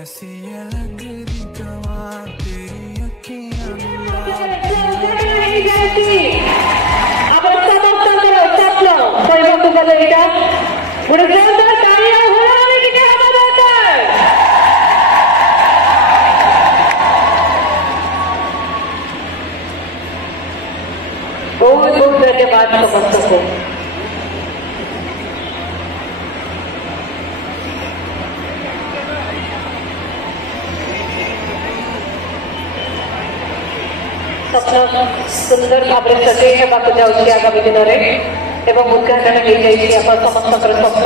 कैसी ये लग रही जवान तेरी अखियां बहुत बहुत धन्यवाद समस्तों को। स्वप्न सुंदर भाव सजई होगा जाऊँगी आगामी दिन में उद्घाटन हो जाए समस्त स्वप्न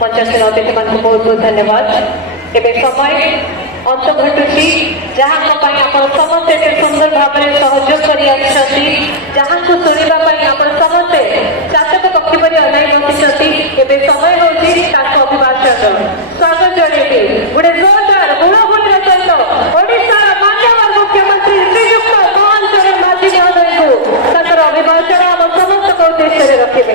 मंचासीन अतिथि मान बहुत बहुत धन्यवाद। एवं समय अंत घटुची जहाँ समस्ते सुंदर भाव में सहयोग कर शुणा समस्ते चातक पक्षी पर अनाई बसी एवं समय हूँ अभिभाषण स्वागत जनइबी गोटे जोरदार गुणगुण सहित ओडिशा माननीय मुख्यमंत्री श्रीयुक्त मोहन चरण माझी महोदय को अभिभाषण आम समस्त उद्देश्य रखिए।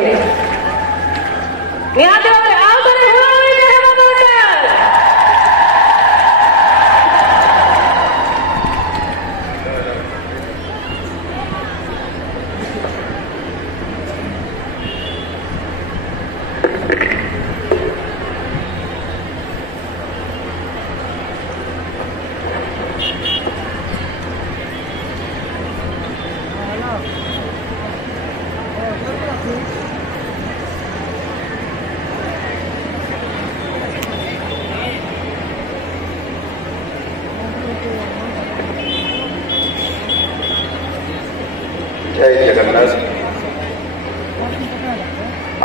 जय जगन्नाथ।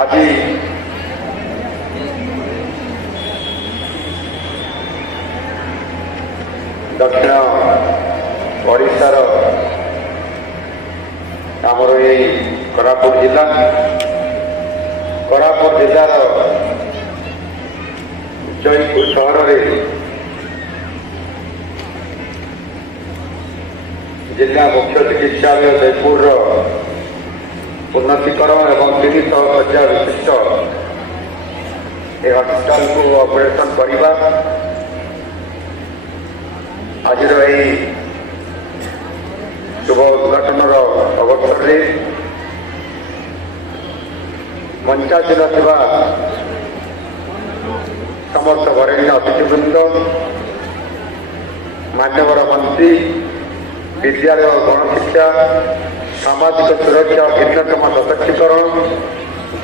आज दक्षिण ओडिशार आमर ये कोरापुट जिलार जयपुर सहर में जिला मुख्य चिकित्सालय जयपुर उन्नतीकरण एवं 300 शଯ୍ୟା विशिष्ट ए हस्पिटाल को ऑपरेशन करवा आज शुभ उद्घाटन अवसर में मंचासीन थिबा समस्त वरेण्य अतिथिवृंद मान्यवर मंत्री विद्यालय और गणशिक्षा सामाजिक सुरक्षा और भिन्नक्षम सशक्तिकरण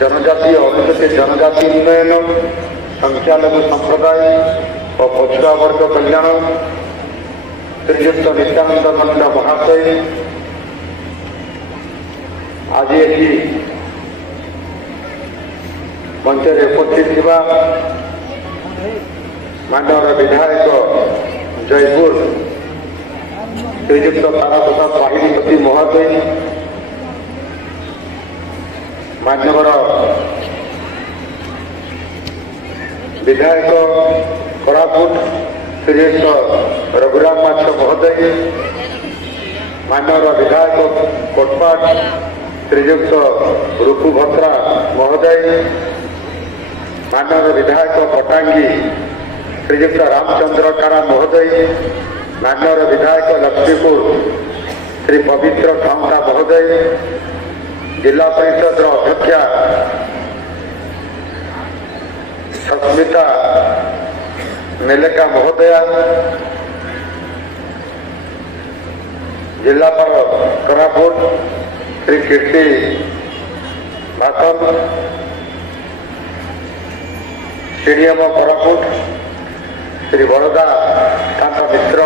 जनजाति और अनुसूचित जनजाति उन्नयन संख्यालघु संप्रदाय और पछुआ वर्ग कल्याण श्रीयुक्त नित्यानंद नंद महाशय आज ये मंच उपस्थित थिबा माननीय विधायक जयपुर श्रीयुक्त तारा प्रसाद बाहिनीपति महोदय मान्यवर विधायक कोरापुट श्रीयुक्त रघुराम माछ महोदय मान्यवर विधायक कोटपाट श्रीयुक्त रूपु भत्रा महोदय मान्यवर विधायक पटांगी श्रीयुक्त रामचंद्र कारा महोदय मान्यवर विधायक लक्ष्मीपुर श्री पवित्र कांता महोदय जिला परिषद अध्यक्षा सस्मिता मेलेका महोदया जिलापाल कोरापुट श्री कीर्ति भाकन सीडीएम कोरापुट श्री बड़ोदा कांत मिश्र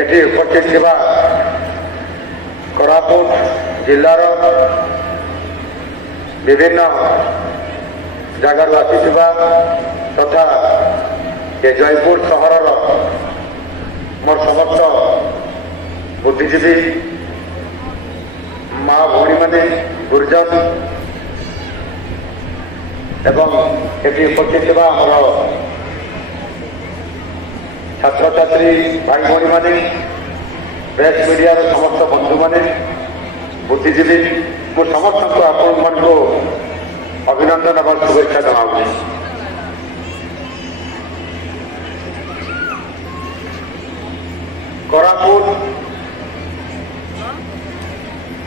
एटी उपस्थित थिबा कोरापुट जिलार विभिन्न जगार आसीथिबा तथा ये जयपुर सहर मोर समस्त बुद्धिजीवी माँ भौणी माने गुरुजन एवं ये उपस्थित थिबा आमर छात्र छात्री भाई भौणी माने प्रेस मीडिया समस्त बंधु माने बुद्धिजीवी मु समस्त आपण मान को अभिनंदन और शुभेच्छा जनाऊँ। कोरापुट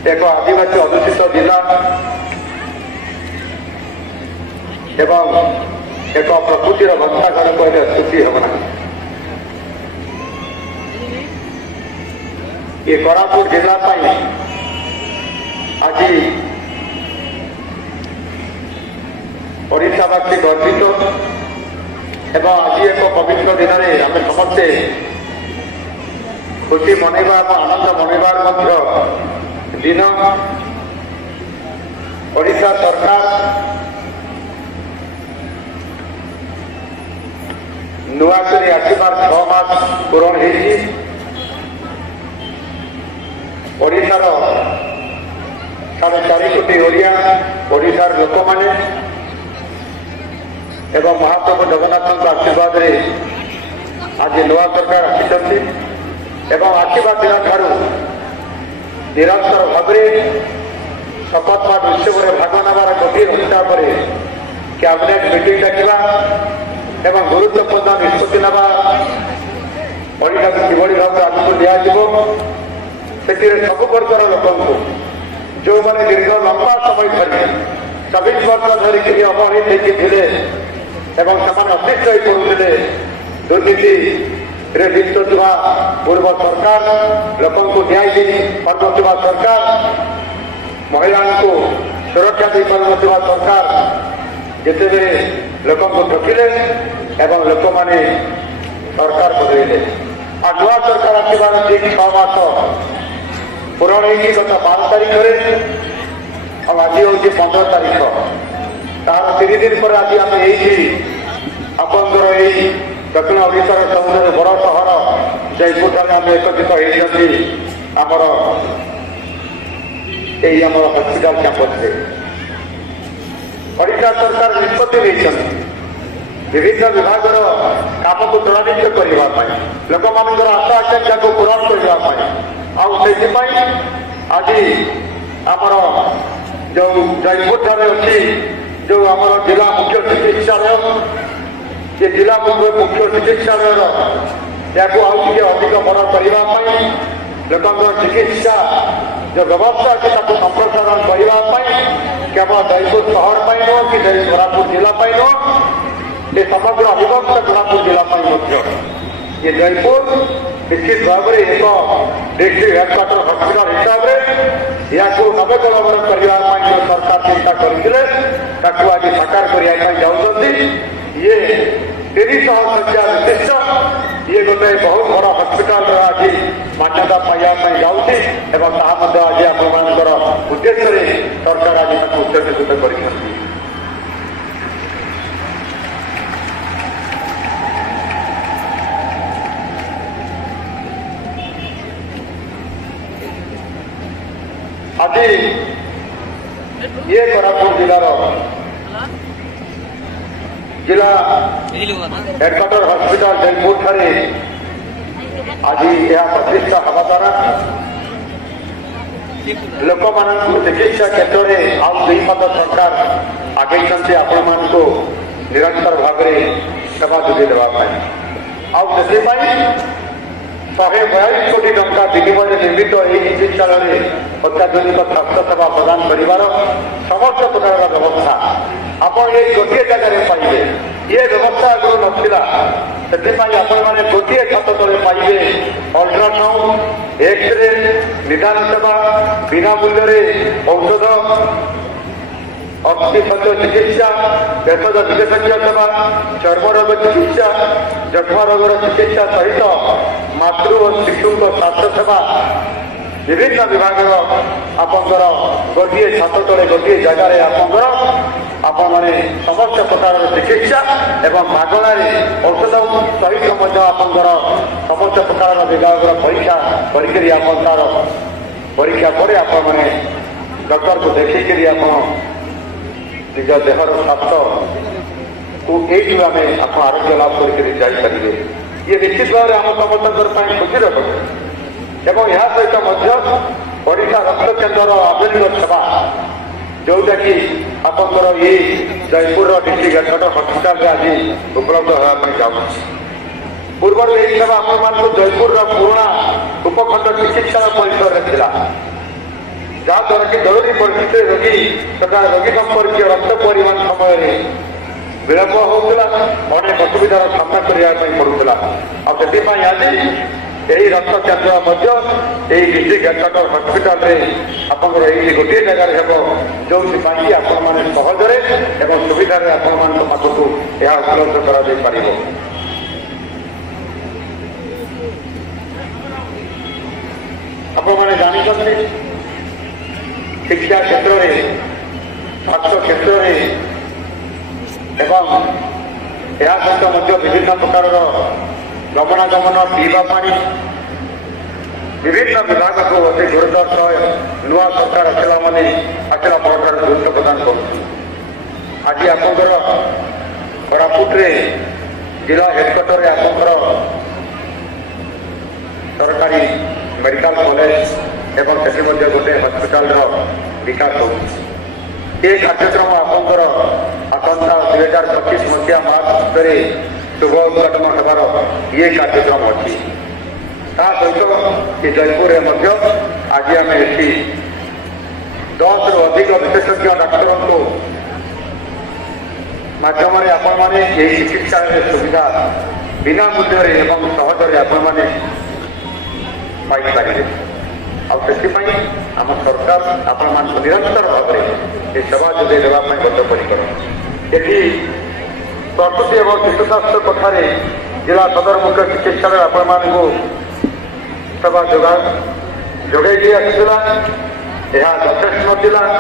एक आदिवासी अधुषित जिला एवं एक प्रकृतिर भंडाघर कहले स्तुति हेबना। ये कोरापुट जिला आज ओडिशावासी गर्वित एवं आज एक पवित्र दिन में आम समस्ते खुशी मनइबा आनंद मनइबार दिन ओडिशा सरकार नुआकरी आसबार 6 मास पूरण होती ओडिशार 4.5 कोटी ओडिया ओडिशार लोक माने एवं महाप्रभु जगन्नाथ आशीर्वाद रे आज नुआ सरकार आसी एवं आसवा दिन ठार निरंतर भाव शपथ पाठ उत्सव भाग नबार गभीर हत्या पर कैबिनेट मीटिंग डाकिबा एवं गुरुत्वपूर्ण निष्पत्ति नवा ओडिशा किभली भाव आगक दिज्व से सब वर्गर लोक जो मैंने दीर्घ लंबा समय धरी 24 वर्ष धरिक अवहेलित थे एवं से अतिष्ठ हो पड़ुते दुर्नीति लिप्त था पूर्व सरकार लोक न्याय पार्थिबा सरकार महिला को सुरक्षा दे पार्थिबा सरकार जिते लोक ठकिले एवं लोक मैंने सरकार बदलैले आ नुआ सरकार आसबार ठीक 6 मास पूरण हो गत 12 तारीख आज हूँ 15 तारीख तार 3 दिन पर आज आम आपंकर दक्षिण ओडिशार सबुठ बड़ सहर जयपुर ठारे आम एकत्रित होती आमर हस्पिटाल कैंपस से ओडिशा सरकार निष्पत्ति विभिन्न विभाग काम को त्वरान्वित करने लोक मान आशा आकांक्षा को पूरण करने आज आमर जो जयपुर ठारे अच्छी जो आमर जिला मुख्य चिकित्सालय ये जिला मुख्य चिकित्सालय या अधिक बड़ करने लोक चिकित्सा जो व्यवस्था अच्छी संप्रसारण करने केवल जयपुर शहर नुह कि कोरापुट जिला नुह ये समग्र अविभक्त कोरापुट जिला ये जयपुर निश्चित भाव में एक डिस्ट्रिक्ट हेडक्वार्टर हस्पिटाल हिसाब से या नवीकरण करने जो सरकार चिंता करते आज साकार करने जाऊँगी ये 300 शଯ୍या विशिष्ट ये गोटे बहुत बड़ हस्पिटाल आज मान्यता पाइबा जाऊँगी एवं आज आपर उद्देश्य सरकार आज उत्सर्जित कर आज ये कोरापुट जिला हेडक्वार्टर हस्पिटाल जयपुर ठारे आज यह प्रतिष्ठा हवा द्वारा लोक मान चिकित्सा क्षेत्र में आउ 2 पद सरकार आगे आपण मान को निरंतर भाव में सेवा जोगे देवाई से 142 कोटी टंका विनिमय निर्मित यह चिकित्सालय अत्याधुनिक स्वास्थ्य सेवा प्रदान कर समस्त प्रकार व्यवस्था आप ये गोटे जगह पाइबे ये व्यवस्था आगे नाला से मैंने गोटे छत तले पाइबे अल्ट्रासाउंड एक्सरे निदान सेवा बिना मूल्य औषध अग्निशल्य चिकित्सा भेषज विशेषज्ञ सेवा चर्म रोग चिकित्सा जक्ष्मा रोगर चिकित्सा सहित मातृ और शिशु स्वास्थ्य सेवा विभिन्न विभाग आपंकर गोटे छत तले गोटे जगार आपण मैंने समस्त प्रकार चिकित्सा एवं मागणार औषध सहित आपंकर समस्त प्रकार विभाग परीक्षा कर परीक्षा पर आपण मैंने डॉक्टर को देखिक निज देहर स्वास्थ्य को यही आम आप आरोग्य लाभ करेंगे ये निश्चित भाव में आम समस्त खुशी रख एवं यह सहित ओडिशा रक्त केन्द्र आधुनिक सेवा जोटा कि आपंकर ये जयपुर डिस्ट्रिक्ट हेडक्वार्टर हस्पिटाल आज उपलब्ध होगा जाऊँ पूर्व यही सेवा आपण जयपुर पुराणा उपखंड चिकित्सा परिसर में था जहाद्वारा कि जरूरी परिस्थिति रोगी तथा रोगी संपर्क रक्त परिवहन समय विलंब होता अनेक असुविधार सामना करने पड़ूला आज यही रक्त केन्द्र डिस्ट्रिक्ट हेडक्वार्टर हस्पिटाल आपंकर ये गोटे जगार जो आपण मैंने सहजरे एवं सुविधार आपण पाखक यह उपलब्ध कर आपने जानते शिक्षा क्षेत्र में स्वास्थ्य क्षेत्र में एवं यह सहित विभिन्न प्रकार गमनागमन पीवा पानी विभिन्न विभाग को अति गुरुतर सह नुआ सरकार आसला माने आसला प्रकार गुरुत्व प्रदान कर आज आपंकर कोरापुट जिला हेडक्वार्टर आपंकर सरकारी मेडिकल कॉलेज एवं से गोटे हस्पिटाल विकास हो कार्यक्रम आपंकर आसंता 2025 मसीहा मार्च शुभ उद्घाटन होबार ये कार्यक्रम अच्छी सहित जयपुर आज आम ये 10 रु अधिक विशेषज्ञ डाक्तर को मध्यम आपण मैंने चिकित्सा सुविधा बिना मूल्य एवं सहजरे आपण मैंने पाइपारे आम सरकार आपण मान निरंतर भाव में ये सेवा जोगे देवाई बद्धपरिकर ये प्रकृति एवं शिशु स्वास्थ्य कक्षार जिला सदर मुख्य चिकित्सालय आपण मानू सेवा जोगे आसाला यह यथेष नाला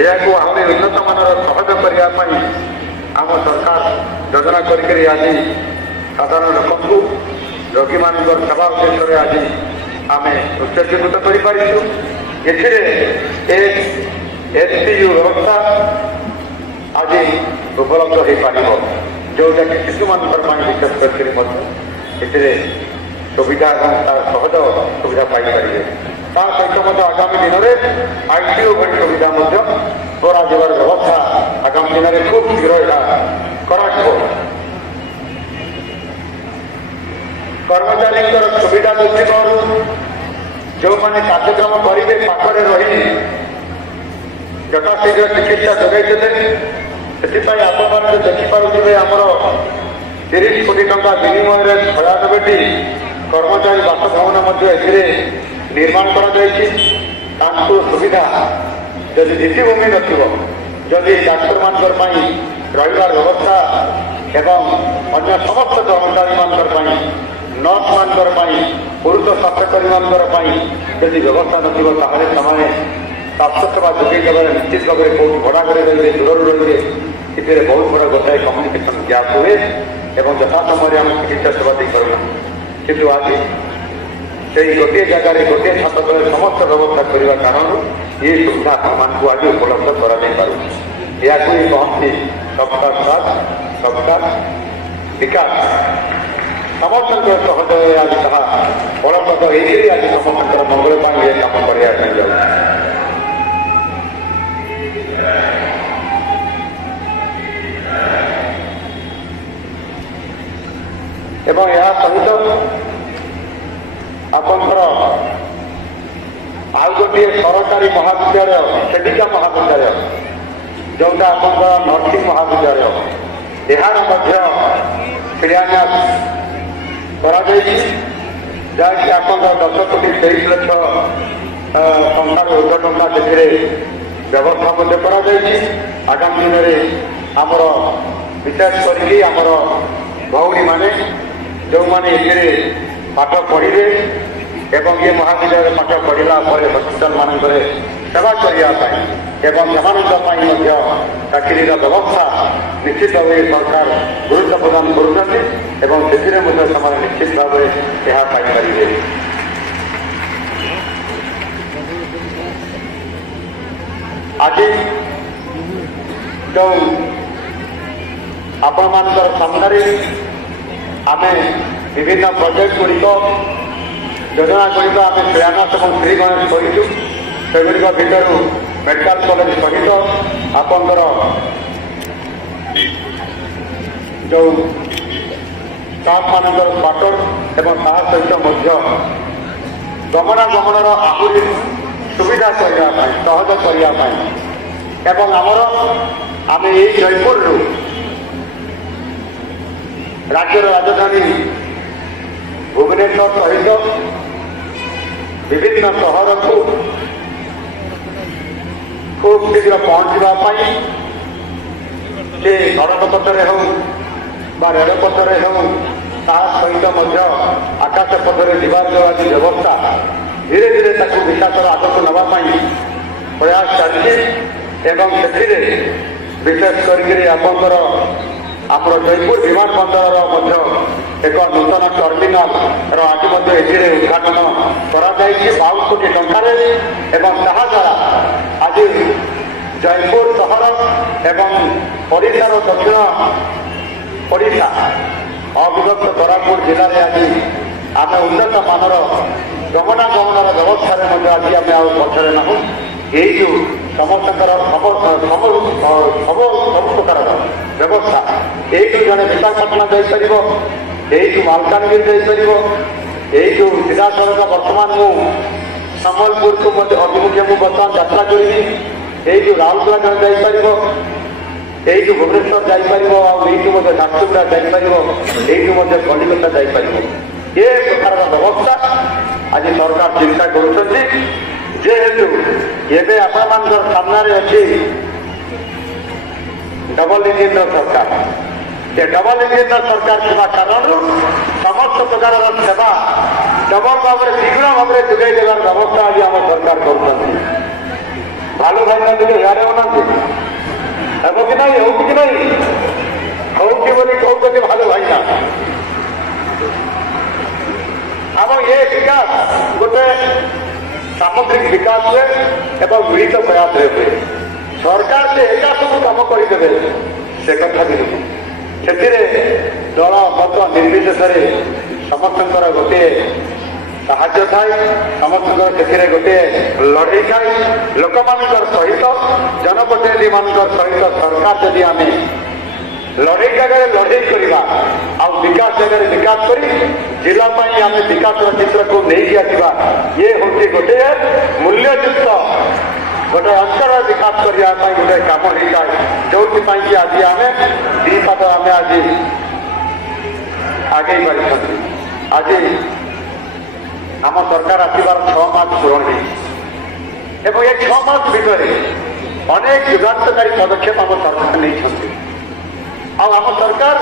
यह आहरी उन्नत मानर सहज करने आम सरकार योजना करी आज साधारण लोक रोगी मान सेवा उद्देश्य आज आम उत्सर्गीकृत करसीयू व्यवस्था आज उपलब्ध हो पार जोटा कि शिशु मान विशेष कर सुविधा तार सहज सुविधा पाइपर सहित आगामी दिन में आईसीयू भली सुविधा करा व्यवस्था आगामी दिन में खूब शीघ्र यहाँ कर्मचारी सुविधा दृष्टिकोण जो मैंने कार्यक्रम करेंगे पाखरे रही यथाशीघ्र चिकित्सा जोगे से आप देखिपे आमर 30 कोटी टंका विनिमय 96टी कर्मचारी बासभवन निर्माण कर सुविधा जदि भित्तिभूमि नदी डाक्तर मान रही व्यवस्था एवं अन्य समस्त कर्मचारी मान नर्स मान पुरुष स्वास्थ्यकर्मी मान जदि व्यवस्था नथिबो ताहले समाने स्वास्थ्य सेवा जोगे देवार निश्चित भाव में बहुत भड़ा घरे रही दूर रही इतने बहुत बड़ा गोटाए कम्युनिकेशन गैप हुए और यथा समय आम चिकित्सा सेवा दी करूँ किंतु आज से गोटे जगार गोटे छात तले समस्त व्यवस्था करने कारण ये सुविधा मान को आज उपलब्ध कर या कहती सबका साथ सबका विकास समस्त सहज आज कहा फलप्रद होकर आज समस्त मंगल काम करने एवं यह सहित आपंकर आउ गोटे सरकारी महाविद्यालय सेडिका महाविद्यालय जोटा आपंकर नर्सिंग महाविद्यालय यार शिलान्यास जहाँकि आप 10 कोटी 23 लक्ष टंकार ऊर्ध टंका से व्यवस्था कर आगामी दिन में आमर विशेष करमर भौणी मैंने जो मैंने ये पाठ पढ़े एवं ये महाविद्यालय पाठ पढ़ला हस्पिटाल मान सेवा करने चाकरी व्यवस्था निश्चित भाव सरकार गुरुत्व प्रदान कर निश्चित भाव यह पाइपर आज जो आपण मान सामने आम विभिन्न प्रोजेक्ट गुड़िक योजना गुड़िक आम शिलान्यास और श्रीगणेश करूँ सेगुड़िक भितर मेडिकल कॉलेज सहित आपंकर जो ଷ୍ଟାଫ୍ ମାନଙ୍କର କ୍ୱାର୍ଟର ଏବଂ ତାହା ସହିତ ମଧ୍ୟ ଗମନାଗମନର ଆହୁରି ସୁବିଧା କରିବା ପାଇଁ ସହଜ କରିବା ପାଇଁ ଏବଂ ଆମେ ଏଇ ଜୟପୁରରୁ ରାଜ୍ୟର ରାଜଧାନୀ ଭୁବନେଶ୍ୱର ସହିତ ବିଭିନ୍ନ ସହରକୁ ଖୁବ୍ ଶୀଘ୍ର ପହଞ୍ଚିବା ପାଇଁ ସେ ସଡ଼କ ପଥରେ ହେଉ ବା ରେଳପଥରେ ହେଉ ତାହା ସହିତ ମଧ୍ୟ ଆକାଶ ପଥରେ ଯିବାର ଯେଉଁ ଆଜି ବ୍ୟବସ୍ଥା ଧୀରେ ଧୀରେ ତାକୁ ବିକାଶର ଆଗକୁ ନେବା ପାଇଁ ପ୍ରୟାସ ଚାଲିଛି ଏବଂ ସେଥିରେ ବିଶେଷ କରିକି ଆମର ଜୟପୁର ବିମାନ ବନ୍ଦରର ମଧ୍ୟ ଏକ ନୂତନ ଟର୍ମିନାଲର ଆଜି ମଧ୍ୟ ଏଥିରେ ଉଦ୍ଘାଟନ କରାଯାଇଛି 52 କୋଟି ଟଙ୍କାରେ ଏବଂ ତାହାଦ୍ୱାରା ଆଜି ଜୟପୁର ସହର ଏବଂ ଓଡ଼ିଶାର ଦକ୍ଷିଣ ଓଡ଼ିଶା ଅବିଭକ୍ତ କୋରାପୁଟ ଜିଲ୍ଲାରେ ଆଜି ଆମେ ଉନ୍ନତ ମାନର ଗମନାଗମନର ବ୍ୟବସ୍ଥାରେ ମଧ୍ୟ ଆଜି ଆମେ ଆଉ ପଛରେ ନାହୁଁ। ଏଇ ଯେଉଁ ସମସ୍ତଙ୍କର ସବୁ ପ୍ରକାରର ବ୍ୟବସ୍ଥା ଏଇଠୁ ଜଣେ ବିଶାଖାପାଟଣା ଯାଇପାରିବ, ଏଇଠୁ ମାଲକାନଗିରି ଯାଇପାରିବ, ଏଇଠୁ ସିଧାସଳଖ ବର୍ତ୍ତମାନ ମୁଁ ସମ୍ବଲପୁରକୁ ମଧ୍ୟ ଅଭିମୁଖେ ମୁଁ ବର୍ତ୍ତମାନ ଯାତ୍ରା କରିବି, ଏଇଠୁ ରାଉରକେଲା ଜଣେ ଯାଇପାରିବ, এইটু ভুবনেশ্বর যাইপারিব ଆଉ এইটু ମଧ୍ୟ ଝାରସୁଗୁଡ଼ା ଯାଇପାରିବ, এইটୁ ମଧ୍ୟ କଲିକତା ଯାଇପାରିବ। ଏ ପ୍ରକାରର ବ୍ୟବସ୍ଥା ଆଜି ସରକାର ଚିନ୍ତା କରୁଛନ୍ତି। ଯେହେତୁ ଏବେ ଆପଣମାନଙ୍କର ସାମ୍ନାରେ ଅଛି ଡବଲ ଇଞ୍ଜିନର ସରକାର, ଏ ଡବଲ ଇଞ୍ଜିନର ସରକାର ଥିବା କାରଣରୁ ସମସ୍ତ ପ୍ରକାରର ସେବା ଡବଲ ଭାବରେ ଶୀଘ୍ର ଭାବରେ ଯୋଗାଇ ଦେବାର ବ୍ୟବସ୍ଥା ଆଜି ଆମ ସରକାର କରୁଛନ୍ତି। ଭାଲୁ ଭାଇନା ଟିକେ ଇଆଡ଼େ ହଉନାହାନ୍ତି, ହେବ କି ନାହିଁ, ହଉଛି କି ନାହିଁ, ହଉଛି ବୋଲି କହୁଛନ୍ତି ଭାଲୁ ଭାଇନା। ଆମ ଏ ବିକାଶ ଗୋଟେ ସାମଗ୍ରିକ ବିକାଶ ହୁଏ ଏବଂ ମିଳିତ ପ୍ରୟାସରେ ହୁଏ। ସରକାର ଯେ ଏକା ସବୁ କାମ କରିଦେବେ ସେ କଥା ବି ନୁହେଁ। ସେଥିରେ ଦଳ ମତ ନିର୍ବିଶେଷରେ ସମସ୍ତଙ୍କର ଗୋଟିଏ ସାହାଯ୍ୟ ଥାଏ, ସମସ୍ତଙ୍କର ସେଥିରେ ଗୋଟିଏ ଲଢ଼େଇ ଥାଏ। ଲୋକମାନଙ୍କର ସହିତ ଜନପ୍ରତିନିଧିମାନଙ୍କର ସହିତ ସରକାର ଯଦି ଆମେ ଲଢ଼େଇ ଜାଗାରେ ଲଢ଼େଇ କରିବା ଆଉ ବିକାଶ ଜାଗାରେ ବିକାଶ କରି ଜିଲ୍ଲା ପାଇଁ ଆମେ ବିକାଶର ଚିତ୍ରକୁ ନେଇକି ଆସିବା, ଇଏ ହେଉଛି ଗୋଟିଏ ମୂଲ୍ୟଯୁକ୍ତ ଗୋଟେ ଅଞ୍ଚଳର ବିକାଶ କରିବା ପାଇଁ ଗୋଟେ କାମ ହେଇଥାଏ। ଯୋଉଥିପାଇଁ କି ଆଜି ଆମେ ଦୁଇ ପାଦ ଆମେ ଆଜି ଆଗେଇ ପାରିଛନ୍ତି। ଆଜି ଆମ ସରକାର ଆସିବାର 6 ମାସ ପୂରଣ ହେଇଛି ଏବଂ ଏ 6 ମାସ ଭିତରେ ଅନେକ ଯୁଗାନ୍ତକାରୀ ପଦକ୍ଷେପ ଆମ ସରକାର ନେଇଛନ୍ତି। ଆଉ ଆମ ସରକାର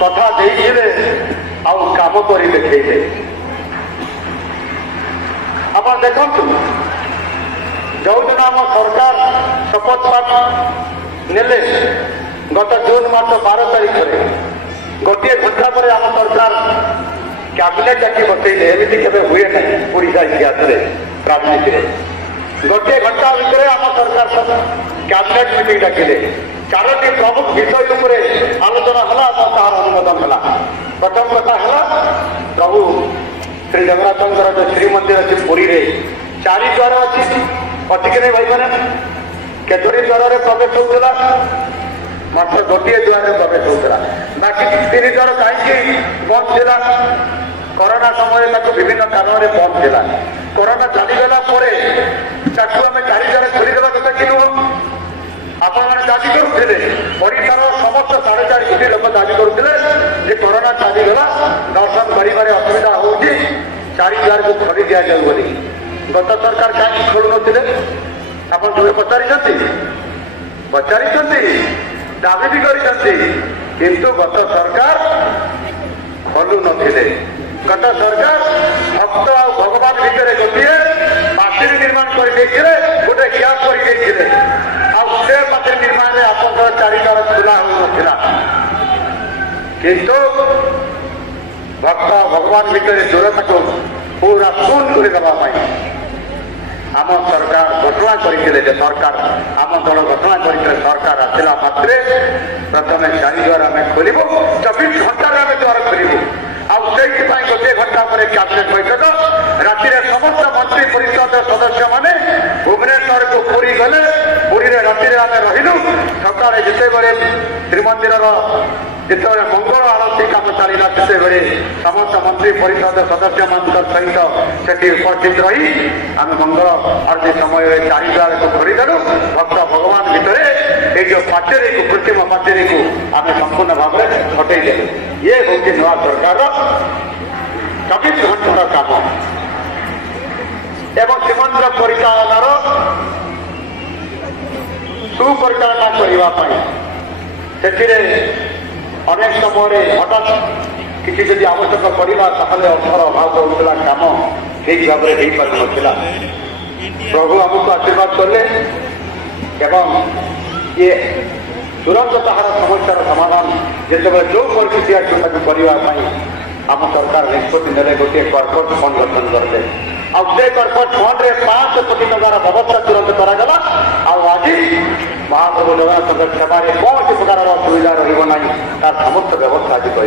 କଥା ଦେଇଥିଲେ ଆଉ କାମ କରି ଦେଖେଇଲେ। ଆପଣ ଦେଖନ୍ତୁ, ଯୋଉଦିନ ଆମ ସରକାର ଶପଥ ପାଠ ନେଲେ ଗତ ଜୁନ ମାସ 12 ତାରିଖରେ, ଗୋଟିଏ ଘଣ୍ଟା ପରେ ଆମ ସରକାର କ୍ୟାବିନେଟ୍ ଡାକି ବସେଇଲେ। ଏମିତି କେବେ ହୁଏ ନାହିଁ ଓଡ଼ିଶା ଇତିହାସରେ ରାଜନୀତିରେ। ଗୋଟିଏ ଘଣ୍ଟା ଭିତରେ ଆମ ସରକାର କ୍ୟାବିନେଟ୍ ମିଟିଂ ଡାକିଲେ। 4ଟି ପ୍ରମୁଖ ବିଷୟ ଉପରେ ଆଲୋଚନା ହେଲା ଏବଂ ତାହାର ଅନୁମୋଦନ ହେଲା। ପ୍ରଥମ କଥା ହେଲା, ପ୍ରଭୁ ଶ୍ରୀ ଜଗନ୍ନାଥଙ୍କର ଯେଉଁ ଶ୍ରୀମନ୍ଦିର ଅଛି ପୁରୀରେ 4 ଦ୍ୱାର ଅଛି କି ନାହିଁ ଭାଇମାନେ? କେତୋଟି ଦ୍ୱାରରେ ପ୍ରବେଶ ହେଉଥିଲା? ମାତ୍ର ଗୋଟିଏ ଦ୍ୱାରରେ ପ୍ରବେଶ ହେଉଥିଲା। ବାକି 3 ଦ୍ୱାର କାହିଁକି ବନ୍ଦ ଥିଲା? କରୋନା ସମୟରେ ତାକୁ ବିଭିନ୍ନ କାରଣରେ ବନ୍ଦ ଥିଲା। କରୋନା ଚାଲିଗଲା ପରେ ତାକୁ ଆମେ 4 ଦ୍ୱାର ଖୋଲିଦେବା କଥା କି ନୁହଁ? ଆପଣମାନେ ଦାବି କରୁଥିଲେ, ଓଡ଼ିଶାର ସମସ୍ତ 4.5 କୋଟି ଲୋକ ଦାବି କରୁଥିଲେ ଯେ କରୋନା ଚାଲିଗଲା, ଦର୍ଶନ କରିବାରେ ଅସୁବିଧା ହେଉଛି, 4 ଦ୍ୱାରକୁ ଖୋଲି ଦିଆଯାଉ ବୋଲି। ଗତ ସରକାର କାହିଁକି ଖୋଲୁନଥିଲେ? ଆପଣ କେବେ ପଚାରିଛନ୍ତି? ଦାବି ବି କରିଛନ୍ତି, କିନ୍ତୁ ଗତ ସରକାର ଖୋଲୁ ନଥିଲେ। ଗତ ସରକାର ଭକ୍ତ ଆଉ ଭଗବାନ ଭିତରେ ଗୋଟିଏ ପାଚେରୀ ନିର୍ମାଣ କରିଦେଇଥିଲେ, ଗୋଟେ ଗ୍ୟାପ୍ କରିଦେଇଥିଲେ। ଆଉ ସେ ପାଚେରୀ ନିର୍ମାଣରେ ଆପଣଙ୍କର 4 ଦ୍ୱାର ଖୋଲା ହେଉନଥିଲା। କିନ୍ତୁ ଭକ୍ତ ଭଗବାନ ଭିତରେ ଦୂରତାକୁ ପୁରା ଶୂନ କରିଦେବା ପାଇଁ ଆମ ସରକାର ଘୋଷଣା କରିଥିଲେ ଯେ ଆମ ଦଳ ଘୋଷଣା କରିଥିଲେ ସରକାର ଆସିଲା ମାତ୍ରେ ପ୍ରଥମେ 4 ଦ୍ୱାର ଆମେ ଖୋଲିବୁ, 24 ଘଣ୍ଟାରେ ଆମେ ଦ୍ୱାର ଖୋଲିବୁ। ଆଉ ସେଇଥିପାଇଁ ଗୋଟିଏ ଘଣ୍ଟା ପରେ କ୍ୟାବିନେଟ୍ ବୈଠକ, ରାତିରେ ସମସ୍ତ ମନ୍ତ୍ରୀ ପରିଷଦ ସଦସ୍ୟମାନେ ଭୁବନେଶ୍ୱରକୁ ପୁରୀ ଗଲେ। ପୁରୀରେ ରାତିରେ ଆମେ ରହିଲୁ। ସକାଳେ ଯେତେବେଳେ ଶ୍ରୀମନ୍ଦିରର ଯେତେବେଳେ ମଙ୍ଗଳ ଆଳତୀ କାମ चलला से समस्त मंत्री परिषद सदस्य मान सहित से उपस्थित रही आम मंगल आरती समय चारिद्वार को खोलीदेलु भक्त भगवान भितर ये जो पाचेरी को कृत्रिम पाचेरी को आम संपूर्ण भाव में हटेदेलु। ये हूँ नवा सरकार 24 घंटार काम एवं श्रीमंदिर परिचालन सुपरिचालना करने से अनेक समय हठात किसी जब आवश्यक पड़ा ताहले अर्थर अभाव होता कम ठीक भाव में हो पार ना प्रभु आमको आशीर्वाद कले एवं ये तुरंत ताहार समस्यार समाधान जिते जो परिस्थिति करने आम सरकार निष्पत्ति ने गोटे कर्कट फंड गठन करते आए कर्कट फंड में 5 कोटी टंकार व्यवस्था तुरंत करागला आज महाप्रभु जगन्नाथ सेवा कौन प्रकार असुविधा रहा तार समस्त व्यवस्था आज कर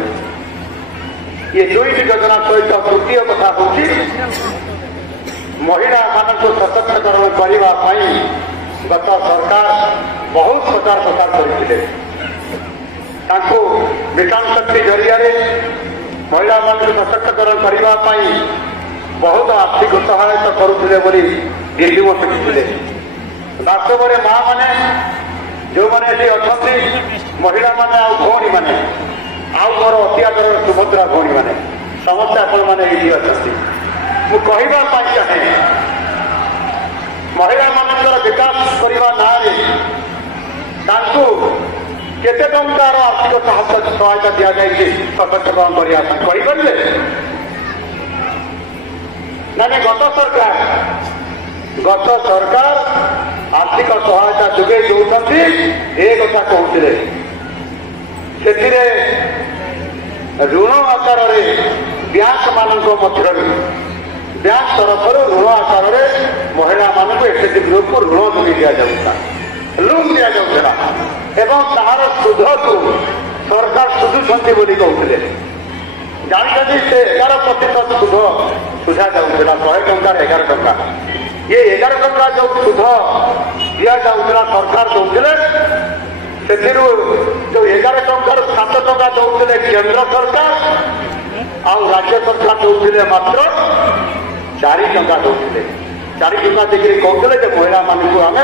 ये दुईटी योजना सहित तृतीय कथा हूँ महिला मान सशक्तिकरण करने गत सरकार बहुत प्रचार प्रसार करते मिशन शक्ति जरिया महिला मान सशक्तिकरण करने बहुत आर्थिक सहायता करुले दिल्ली शिखुले वास्तव में माँ मैंने जो मैंने अच्छा महिला मैंने आउणी मैंने आउ मोर अत्याचार सुभद्रा भौणी मैंने समस्या आपण मैंने ये अच्छा मुझे चाहे महिला मान विकास करने ना केते टंकार आर्थिक सहायता दि जाए सशक्तिकरण करने ना गत सरकार आर्थिक सहायता जोगे दौरान ए कथा कहते ऋण आकार बैंक मान बैंक तरफ ऋण आकार महिला मानक एसएचजी ग्रुप को ऋण जोगे दि जाऊँगा लोन दि जाऊला एवं तार सुध को सरकार सुझुंट बोली कहते जानते से 11% सुध सुझा जाऊला 100 टंकार 11 टंका ये 11 टंका जो सुध दि जाऊला सरकार दौले से जो 11 टंकार 7 टंका दौले केंद्र सरकार आउ राज्य सरकार दौले मात्र 4 टंका दौले 4 टंका देखिए कहते महिला मान को आम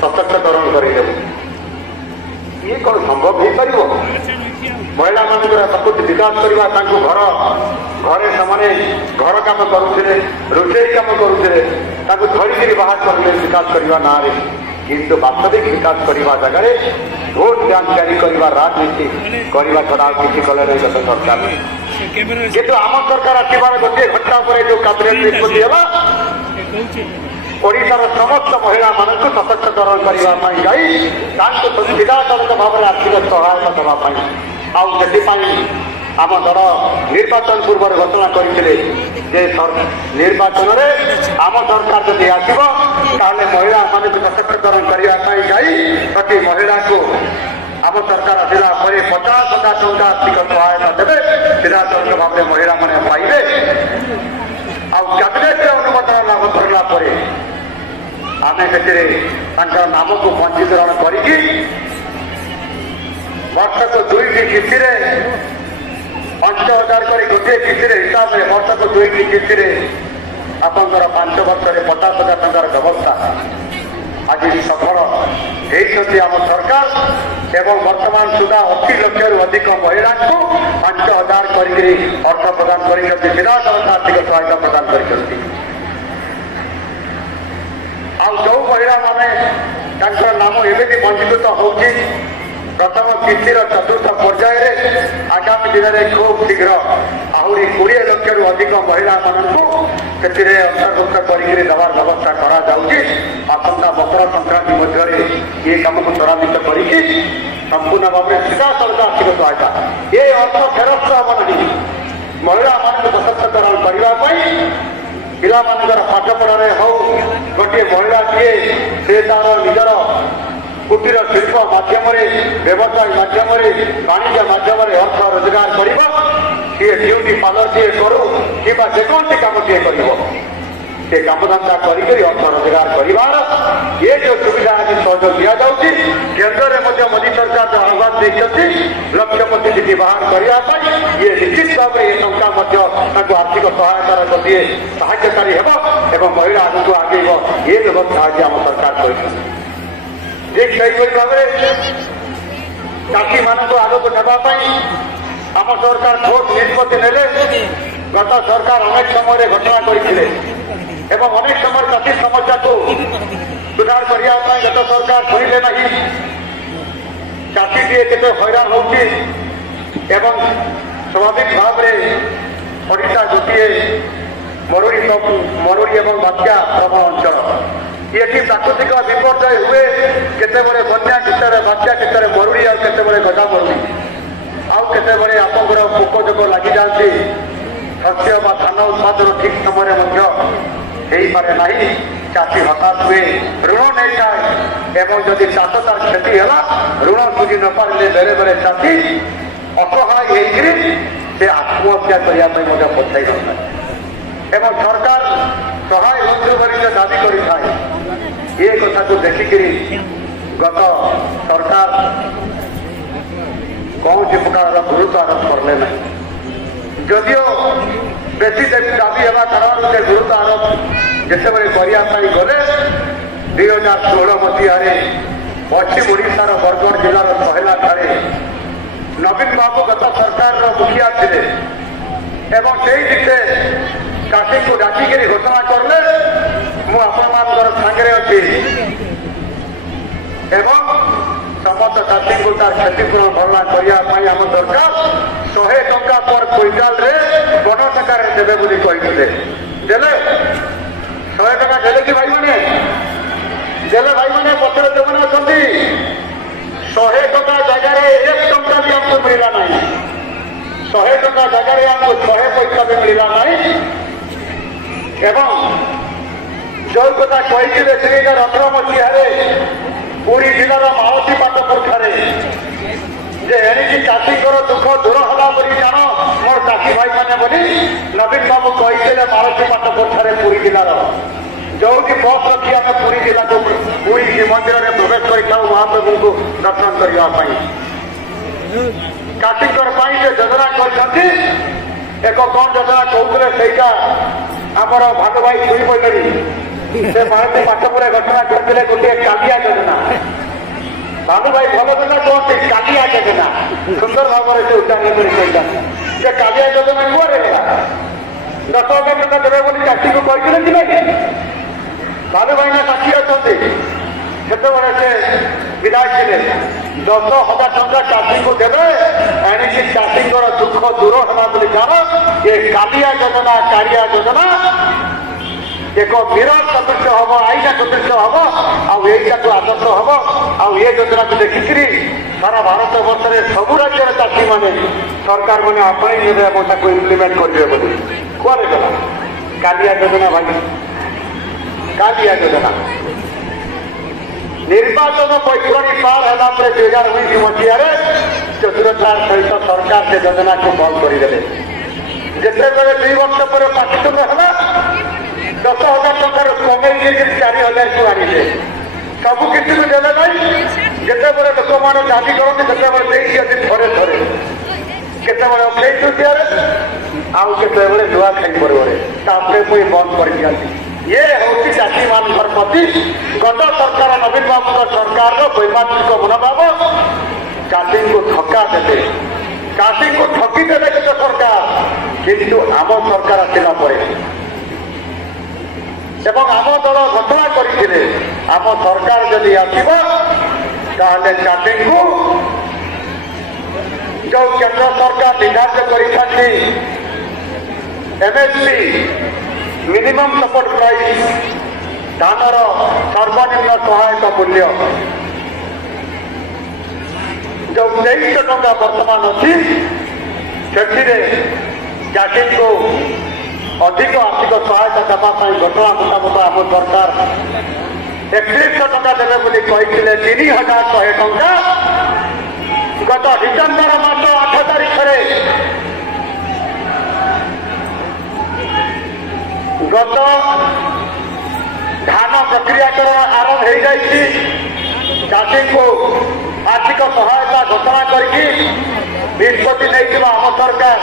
सशक्तिकरण करदेबू ये कौन संभव हो पार महिला मान सब विकास करने घर घरे से घर कम करुले रोषे कम करुले धरिकी बाहर करें विकास करने ना किंतु वास्तविक विकास करने जगह भोट बैंक जारी करने राजनीति करने छड़ा किसी कले गत सरकार किंतु आम सरकार आसबार गोटे घटना पर जो कैबिनेट निष्पत्ति है ओडिशार समस्त महिला मान सशक्तिकरण करने सीधासख भाव में आर्थिक सहायता देवाई आम दल निर्वाचन पूर्व घोषणा करते निर्वाचन में आम सरकार जब आसो महिला मान सशक्तिकरण करने महिला को आम सरकार आसला 50,000 टंका आर्थिक सहायता देवे सीधासख भाव में महिला मैंने पाइबे कैबिनेट अनुमोदन लाभ करला आम से नाम को पंजीकरण करी वर्षक 2टी किस्ती 5,000 कर गोटे किस्ती हिसाब से वर्षक 2टी किस्ती आपंकर 5 वर्ष 50,000 टंकार व्यवस्था आज सफल होती आम सरकार एवं वर्तमान सुधा 80 लाख रु अधिक महिला को 5,000 कर अर्थ प्रदान कर सीधासख आर्थिक सहायता प्रदान कर जो महिला माने नाम एमती पंजीकृत हो प्रथम किस्तीर 4थ पर्यायर आगामी दिन में खूब शीघ्र आहरी 20 लाख रु अधिक महिला मानक अंतर्भुक्त करवार व्यवस्था करता मकर संक्रांति मध्य ये कम को त्वरान्वित कर संपूर्ण भाव में सीधासख आर्थिक सहायता ये अर्थ फेरस्त हम नहीं महिला मान सशक्तिकरण करने पिला पाठपढ़े हो गोटे महिला किए से तार निजर कुटीर शिल्प मध्यम व्यवसाय मध्यम वाणिज्य मध्यम अर्थ रोजगार कर ड्यूटी पार्लर टे करू कि जेकोसी कम टे कर से कामधंदा करके अर्थ रोजगार करार ये जो सुविधा आज सहयोग दि जाऊँगी केन्द्र में मोदी सरकार जो आह्वान देते लक्षपति नीति बाहर करने ये निश्चित भाव में ये टंका आर्थिक सहायतार गोटे साहाय्यकारी एवं महिला आगे आगे ये व्यवस्था आज आम सरकार कर ठीक से भाव में चाषी मान आगक नापी आम सरकार ठोस निष्पत्ति नेले गत सरकार अनेक समय घोषणा करते अनेक समय चाषी समस्या को सुधार करने गत सरकार शुणिले ना चाषीटे केते हैरान होती स्वाभाविक भाव में ओडिशा गोटे मरुड़ी और बात्या प्रबल अंचल ये प्राकृतिक विपर्यय हुए केते बन्या केते बात्या केते मरुड़ी आ केते गजा मरुड़ी आउ केते आपंकर पोकजोक लगी जाती शस्य बा धान उत्पादन ठीक समय पारे ना चाषी हताश हुए ऋण नहीं जाए एवं जदि चाष तार क्षति है ऋण सुझी न पारे बेले बेले चाषी असहाय से आत्महत्या करने पछाई रहा एवं सरकार सहाय हुए दाबी कर ये कथा को देखिक गत सरकार कौन सी प्रकार गुरुत्व आरोप करले ना जदियो बेसी दाबी है कारण से गुरुत्व आरोप जिते करने गले 2016 मसीह पश्चिम ओडार बरगढ़ जिलार सहेला ठारे नवीन बाबू गत सरकार मुखिया थे एवं से चाषी को डाकिक घोषणा करले मुझे अच्छी एवं समस्त चाषी को तार क्षतिपूरण भरना करने आम सरकार 100 टंका पर क्विंटाल बन सरकार देवे बोली कहते देले 100 टका देले कि भाई मैंने देले भाई मैंने पत्र देवन अच्छा 100 टका जगार 1 टंका भी आमको मिलला ना 100 टका जगार आमको 100 पैसा भी मिलला ना एवं जो कथा कही 2018 मसीह पुरी जिलार माओसी पाटपुर ठारे एणिकी चाषी दुख दूर है बोली जान मोर चाषी भाई मैंने बोली नवीन बाबू कही माओसी पाटपुर ठारे पुरी जिलार जो कि बस रखी आम पुरी जिला को पुरी श्रीमंदिर में प्रवेश कर महाप्रभु को दर्शन करने चाषी योजना कर एक कौन योजना कहते सहीटा आमर भाग भाई छुई पड़े से भारतीय पाठपुरा घोषणा करते गोटे कालिया योजना भानु भाई भल योजना कहते कालिया योजना सुंदर भाव में से उच्चारण कर कालिया योजना कुआरे गला 10,000 टका देवे बोली चाषी को कहते भानु भाई ना साक्षी अच्छा से विधायक थे 10,000 टका चाषी को देवे एणिकी चाषी दुख दूर है बोली जान ये कालिया योजना कारिया योजना एक विराट सदृश हम आईना सदृश हम आईटा को आदर्श हम ये योजना को देखिक सारा भारत वर्ष में सबू राज्य चाषी मैंने सरकार मैंने अपने इम्प्लीमेंट करेंगे बोली कुआरे गला कालिया योजना भाई कालिया योजना निर्वाचन पैठणी पार है 2019 मसीह चतुरतार सहित सरकार से योजना को बंद करदे जिते बड़े 2 वर्ष पर पाठ्यक्रम है 10,000 टकर कमे 4,000 को आनिले सबू किसी भी देवे ना जिते बड़े लोक मैंने दाबी करते थे थे थे केत 28 रुपया आउ केत नुआ खाई पर्व मुझे बंद कर दिखाती ये हूँ चाषी मान प्रति गत सरकार नवीन बाबू सरकार वैमानिक मनोभाव चाषी को ठका देते चाषी को ठकी देते केत सरकार किंतु आम सरकार आसला एवं आम दल घोषणा करते आम सरकार जदि आसो चाषी को जो केंद्र सरकार निर्धारित कर MSP मिनिमम सपोर्ट प्राइस धानर सर्वनिम्न सहायक मूल्य जो 23 टंका वर्तमान अच्छी से चाषी को अधिक आर्थिक सहायता देवाई घोषणा मुताबक आम सरकार 31 टंका देवे बोली कहते 3,100 टंका गत डिसेम्बर मास 8 तारिख गत ଧାନ ପ୍ରକ୍ରିୟାକରଣ ଆରମ୍ଭ ହୋଇଯାଇଛି। ଚାଷୀଙ୍କୁ ଆର୍ଥିକ ସହାୟତା ଘୋଷଣା କରିକି ନିଷ୍ପତ୍ତି ନେଇଥିବା ଆମ ସରକାର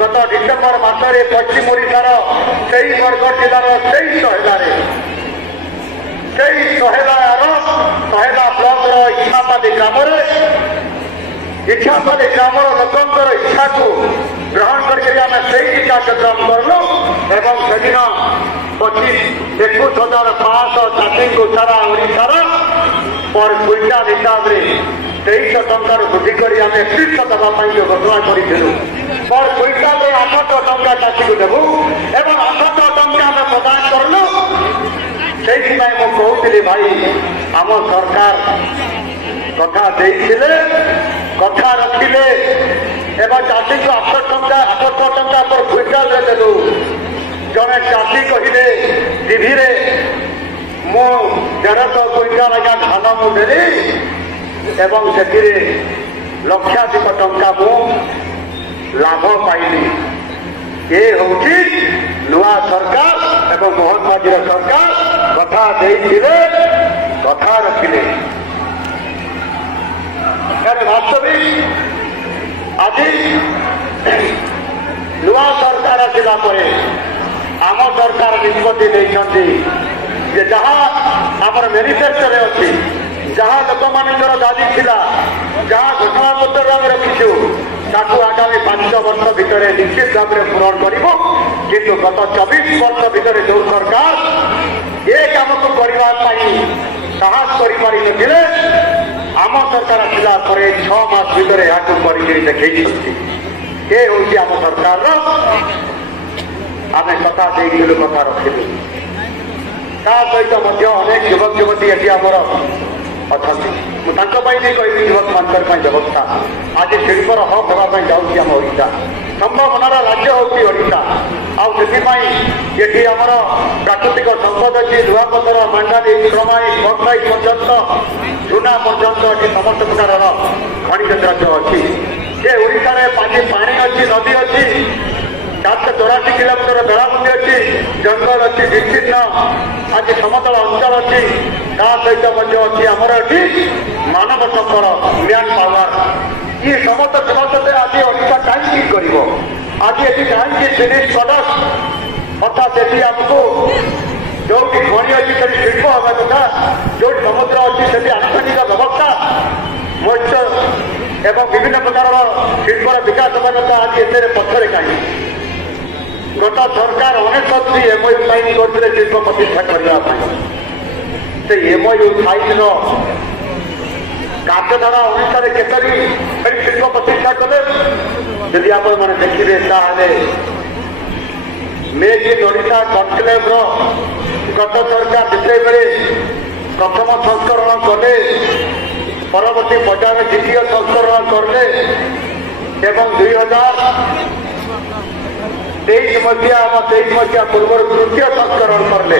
ଗତ ଡିସେମ୍ବର ମାସରେ ପଶ୍ଚିମ ଓଡ଼ିଶାର ସେଇ ବରଗଡ଼ ଜିଲ୍ଲାର ସେଇ ସହେଲାର ବ୍ଲକର ଇଚ୍ଛାପାଲି ଗ୍ରାମର ଲୋକଙ୍କର ଇଚ୍ଛାକୁ ଗ୍ରହଣ କରିକି ଆମେ ସେଇଠି କାର୍ଯ୍ୟକ୍ରମ କଲୁ ଏବଂ ସେଦିନ 21,500 ଚାଷୀଙ୍କୁ ସାରା ଓଡ଼ିଶାର ପର କ୍ୱିଣ୍ଟାଲ ହିସାବରେ 2300 ଟଙ୍କାରୁ ବୃଦ୍ଧି କରି ଆମେ 3100 ଦେବା ପାଇଁ ଘୋଷଣା କରିଥିଲୁ। ପର କ୍ୱିଣ୍ଟାଲରେ 800 ଟଙ୍କା ଚାଷୀକୁ ଦେବୁ ଏବଂ 800 ଟଙ୍କା ଆମେ ପ୍ରଦାନ କଲୁ। ସେଇଥିପାଇଁ ମୁଁ କହୁଥିଲି ଭାଇ ଆମ ସରକାର କଥା ଦେଇଥିଲେ, କଥା ରଖିଲେ ଏବଂ ଚାଷୀକୁ 800 ଟଙ୍କା ପର କ୍ୱିଣ୍ଟାଲରେ ଦେଲୁ। ଜଣେ ଚାଷୀ କହିଲେ ଟିଭିରେ ମୁଁ 150 କ୍ୱିଣ୍ଟାଲ ଆଜ୍ଞା ଧାନ ମୁଁ ଦେଲି ଏବଂ ସେଥିରେ ଲକ୍ଷାଧିକ ଟଙ୍କା ମୁଁ ଲାଭ ପାଇଲି। ଏ ହେଉଛି ନୂଆ ସରକାର ଏବଂ ମୋହନ ମାଝୀର ସରକାର କଥା ଦେଇଥିଲେ, କଥା ରଖିଲେ। ବାସ୍ତବିକ ଆଜି ନୂଆ ସରକାର ଆସିଲା ପରେ ଆମ ସରକାର ନିଷ୍ପତ୍ତି ନେଇଛନ୍ତି ଯେ ଯାହା ଆମର ମ୍ୟାନିଫେଷ୍ଟୋରେ ଅଛି, ଯାହା ଲୋକମାନଙ୍କର ଦାବି ଥିଲା, ଯାହା ଘୋଷଣାପତ୍ରରେ ଆମେ ରଖିଛୁ ତାକୁ ଆଗାମୀ 5 ବର୍ଷ ଭିତରେ ନିଶ୍ଚିତ ଭାବରେ ପୂରଣ କରିବ। କିନ୍ତୁ ଗତ 24 ବର୍ଷ ଭିତରେ ଯେଉଁ ସରକାର ଏ କାମକୁ କରିବା ପାଇଁ ସାହସ କରିପାରିନଥିଲେ, ଆମ ସରକାର ଆସିଲା ପରେ 6 ମାସ ଭିତରେ ଏହାକୁ କରିକି ଦେଖେଇଛନ୍ତି। ଏ ହେଉଛି ଆମ ସରକାରର ଆମେ କଥା ଦେଇଥିଲୁ, କଥା ରଖିଲୁ। ତା ସହିତ ମଧ୍ୟ ଅନେକ ଯୁବକ ଯୁବତୀ ଏଠି ଆମର ଅଛନ୍ତି। ମୁଁ ତାଙ୍କ ପାଇଁ ବି କହିବି ଯୁବକମାନଙ୍କର ପାଇଁ ବ୍ୟବସ୍ଥା ଆଜି ଶିଳ୍ପର ହକ୍ ହେବା ପାଇଁ ଯାଉଛି ଆମ ଓଡ଼ିଶା। ସମ୍ଭାବନାର ରାଜ୍ୟ ହେଉଛି ଓଡ଼ିଶା। ଆଉ ସେଥିପାଇଁ ଏଠି ଆମର ପ୍ରାକୃତିକ ସମ୍ପଦ ଅଛି। ଲୁହାପଥର, ମାଙ୍ଗାନିଜ, କ୍ରୋମାଇଟ୍, ବକ୍ସାଇଟ୍ ପର୍ଯ୍ୟନ୍ତ, ଚୁନା ପର୍ଯ୍ୟନ୍ତ ଏଠି ସମସ୍ତ ପ୍ରକାରର ଖଣିଜ ଦ୍ରବ୍ୟ ଅଛି। ଯେ ଓଡ଼ିଶାରେ ପାଣି ଅଛି, ନଦୀ ଅଛି, 484 କିଲୋମିଟର ବେଳାଭୂମି ଅଛି, ଜଙ୍ଗଲ ଅଛି, ବିସ୍ତୀର୍ଣ୍ଣ ଆଜି ସମତଳ ଅଞ୍ଚଳ ଅଛି। ତା ସହିତ ମଧ୍ୟ ଅଛି ଆମର ଏଠି ମାନବ ସମ୍ପଦ, ମ୍ୟାନ୍ ପାୱାର। ଏ ସମସ୍ତ ସଦସ୍ୟ ଆଜି ଓଡ଼ିଶା କାହିଁକି କରିବ? ଆଜି ଏଠି କାହିଁକି ଫିନିଶ ପ୍ରଡକ୍ଟ ଅର୍ଥାତ୍ ଏଠି ଆମକୁ ଯୋଉଠି ଖଣି ଅଛି ସେଠି ଶିଳ୍ପ ହେବା କଥା, ଯୋଉଠି ସମୁଦ୍ର ଅଛି ସେଠି ଆନୁଷ୍ଠାନିକ ବ୍ୟବସ୍ଥା, ମତ୍ସ୍ୟ ଏବଂ ବିଭିନ୍ନ ପ୍ରକାରର ଶିଳ୍ପର ବିକାଶ ହେବା କଥା। ଆଜି ଏଥିରେ ପଛରେ କାହିଁକି? ଗତ ସରକାର 69 MOU ସାଇନ୍ କରିଥିଲେ ଶିଳ୍ପ ପ୍ରତିଷ୍ଠା କରିବା ପାଇଁ। ସେ MOU ସାଇନ୍ର କାର୍ଯ୍ୟଧାରା ଅନୁସାରେ କେତୋଟି ଶିଳ୍ପ ପ୍ରତିଷ୍ଠା କଲେ ଯଦି ଆପଣମାନେ ଦେଖିବେ ତାହେଲେ ମେକ୍ ଇନ୍ ଓଡ଼ିଶା କନକ୍ଲେଭର ଗତ ସରକାର ଯେତେବେଳେ ପ୍ରଥମ ସଂସ୍କରଣ କଲେ, ପରବର୍ତ୍ତୀ ପର୍ଯ୍ୟାୟରେ ଦ୍ୱିତୀୟ ସଂସ୍କରଣ କଲେ ଏବଂ 2023 ମସିହା ଏବଂ 23 ମସିହା ପୂର୍ବରୁ ତୃତୀୟ ସଂସ୍କରଣ କଲେ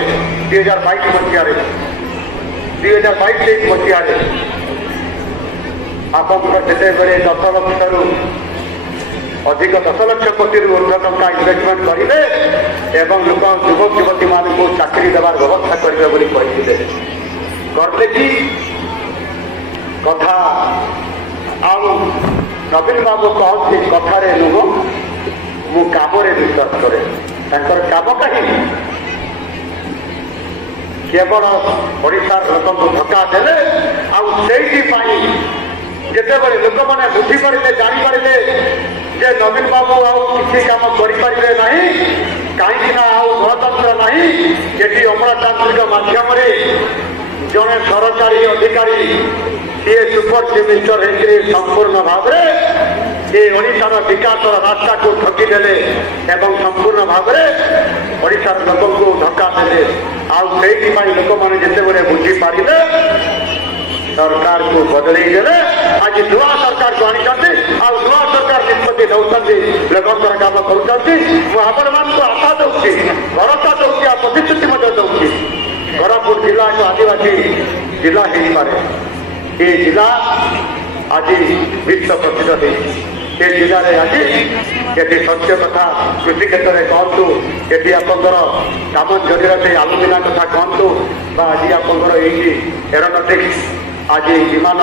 2022 ମସିହାରେ। 2022-23 ମସିହାରେ ଆପଣଙ୍କର ଯେତେବେଳେ 10 ଲକ୍ଷରୁ ଅଧିକ 10 ଲକ୍ଷ କୋଟିରୁ ଉର୍ଦ୍ଧ୍ୱ ଟଙ୍କା ଇନଭେଷ୍ଟମେଣ୍ଟ କରିବେ ଏବଂ ଲୋକ ଯୁବକ ଯୁବତୀମାନଙ୍କୁ ଚାକିରି ଦେବାର ବ୍ୟବସ୍ଥା କରିବେ ବୋଲି କହିଥିଲେ। କରିଲେ କି କଥା? ଆଉ ନବୀନ ବାବୁ କହନ୍ତି କଥାରେ ନୁହଁ, ମୁଁ କାମରେ ବିଶ୍ୱାସ କରେ। ତାଙ୍କର କାମ କାହିଁକି? କେବଳ ଓଡ଼ିଶାର ଲୋକଙ୍କୁ ଧକ୍କା ଦେଲେ। ଆଉ ସେଇଥିପାଇଁ ଯେତେବେଳେ ଲୋକମାନେ ବୁଝିପାରିଲେ, ଜାଣିପାରିଲେ ଯେ ନବୀନ ବାବୁ ଆଉ କିଛି କାମ କରିପାରିବେ ନାହିଁ, କାହିଁକି ନା ଆଉ ଗଣତନ୍ତ୍ର ନାହିଁ, ଏଠି ଅମଳତାନ୍ତ୍ରିକ ମାଧ୍ୟମରେ ଜଣେ ସରକାରୀ ଅଧିକାରୀ ସିଏ ସୁପର ଚିଫ ମିନିଷ୍ଟର ହେଇକରି ସମ୍ପୂର୍ଣ୍ଣ ଭାବରେ ଏ ଓଡ଼ିଶାର ବିକାଶର ରାସ୍ତାକୁ ଠକିଦେଲେ ଏବଂ ସମ୍ପୂର୍ଣ୍ଣ ଭାବରେ ଓଡ଼ିଶାର ଲୋକଙ୍କୁ ଧକ୍କା ଦେଲେ। ଆଉ ସେଇଥିପାଇଁ ଲୋକମାନେ ଯେତେବେଳେ ବୁଝିପାରିଲେ ସରକାରକୁ ବଦଳେଇ ଦେଲେ। ଆଜି ନୂଆ ସରକାରକୁ ଆଣିଛନ୍ତି, ଆଉ ନୂଆ ସରକାର ନିଷ୍ପତ୍ତି ନେଉଛନ୍ତି, ଲୋକଙ୍କର କାମ କରୁଛନ୍ତି। ମୁଁ ଆପଣମାନଙ୍କୁ ଆଶା ଦେଉଛି, ଭରସା ଦେଉଛି, ଆଉ ପ୍ରତିଶ୍ରୁତି ମଧ୍ୟ ଦେଉଛି କୋରାପୁଟ ଜିଲ୍ଲା ଏକ ଆଦିବାସୀ ଜିଲ୍ଲା ହେଇପାରେ। ଏ ଜିଲ୍ଲା ଆଜି ବିଶ୍ୱ ପ୍ରସିଦ୍ଧ ହେଇଛି। ए जिले में आज ये सत्य कथा कृषि क्षेत्र में कहतु ये आपंकर कामन जरिया से आलुमिना कथा कहतु आज आपंकर एरोनॉटिक्स आज विमान